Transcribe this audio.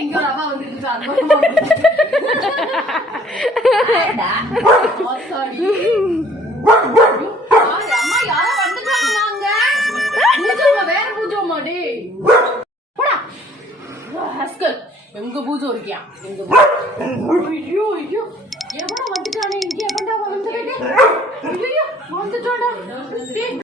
இங்க ஒரு அம்மா வந்துட்டு அம்மா யாரோ வந்துட்டாங்க வேற பூஜை மாடி எங்க பூஜை இருக்கியா ஐயோ ஐயோ எவனா வந்துட்டானே இங்க எவன்டா வந்துட்டானே ஐயோ வந்துட்டாடா